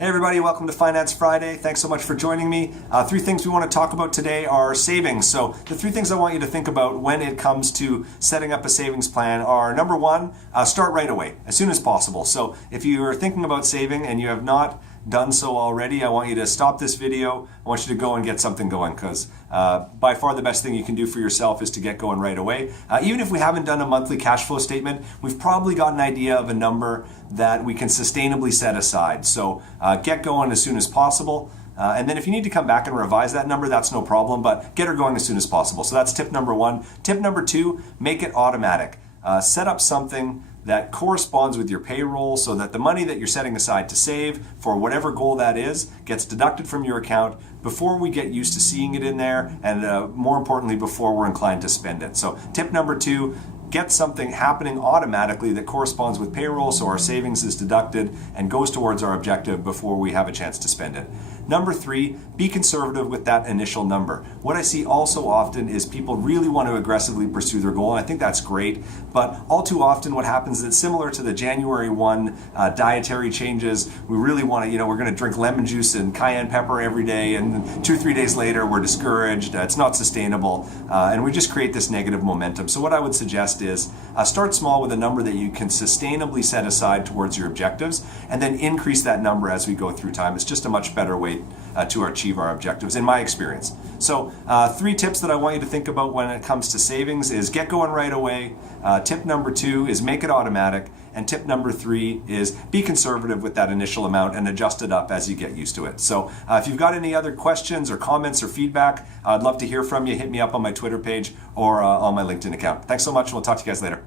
Hey everybody, welcome to Finance Friday. Thanks so much for joining me. Three things we want to talk about today are savings. So the three things I want you to think about when it comes to setting up a savings plan are, number one, start right away, as soon as possible. So if you are thinking about saving and you have not done so already, I want you to stop this video. I want you to go and get something going, because by far the best thing you can do for yourself is to get going right away. Even if we haven't done a monthly cash flow statement, we've probably got an idea of a number that we can sustainably set aside. So get going as soon as possible. And then if you need to come back and revise that number, that's no problem, but get her going as soon as possible. So that's tip number one. Tip number two, make it automatic. Set up something that corresponds with your payroll so that the money that you're setting aside to save for whatever goal that is gets deducted from your account before we get used to seeing it in there, and more importantly, before we're inclined to spend it. So tip number two, get something happening automatically that corresponds with payroll so our savings is deducted and goes towards our objective before we have a chance to spend it. Number three, be conservative with that initial number. What I see also often is people really want to aggressively pursue their goal, and I think that's great, but all too often what happens is it's similar to the January 1 dietary changes. We really want to, we're going to drink lemon juice and cayenne pepper every day, and 2 or 3 days later we're discouraged, it's not sustainable, and we just create this negative momentum. So what I would suggest is start small with a number that you can sustainably set aside towards your objectives, and then increase that number as we go through time. It's just a much better way to achieve our objectives, in my experience. So 3 tips that I want you to think about when it comes to savings is get going right away. Tip number 2 is make it automatic. And tip number 3 is be conservative with that initial amount and adjust it up as you get used to it. So if you've got any other questions or comments or feedback, I'd love to hear from you. Hit me up on my Twitter page or on my LinkedIn account. Thanks so much, and we'll talk to you guys later.